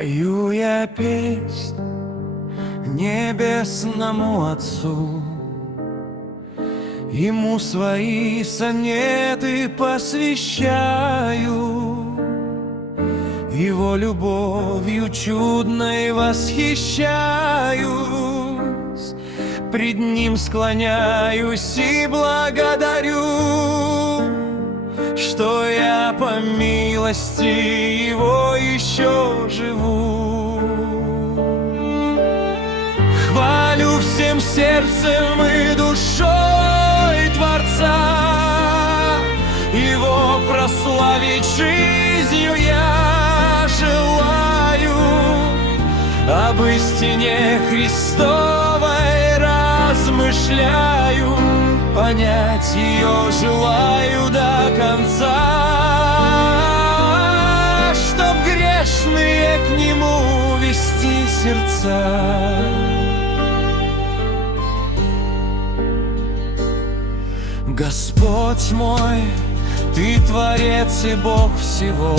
Пою я песнь небесному Отцу, Ему свои сонеты посвящаю, Его любовью чудной восхищаюсь, пред Ним склоняюсь и благодарю, что я по милости Его еще живу. Хвалю всем сердцем и душой Творца, Его прославить жизнью я желаю, об истине Христовой размышляю, понять ее желаю до конца, чтоб грешные к Нему вести сердца. Господь мой, Ты Творец и Бог всего,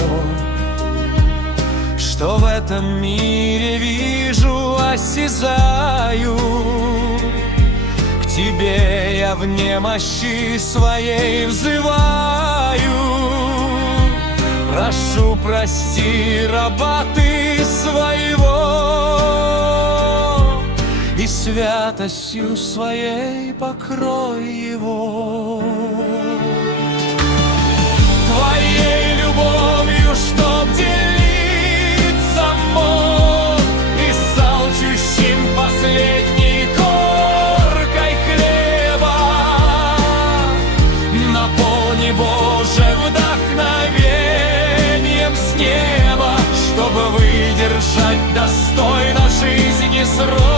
что в этом мире вижу, осязаю. К Тебе я в немощи своей взываю, прошу, прости раба Ты своего, и святостью своей покрой его. Твоей любовью, чтоб делиться мог, и с алчущим последней коркой хлеба, наполни, Боже, вдохновением с неба, чтобы выдержать достойно жизни срок.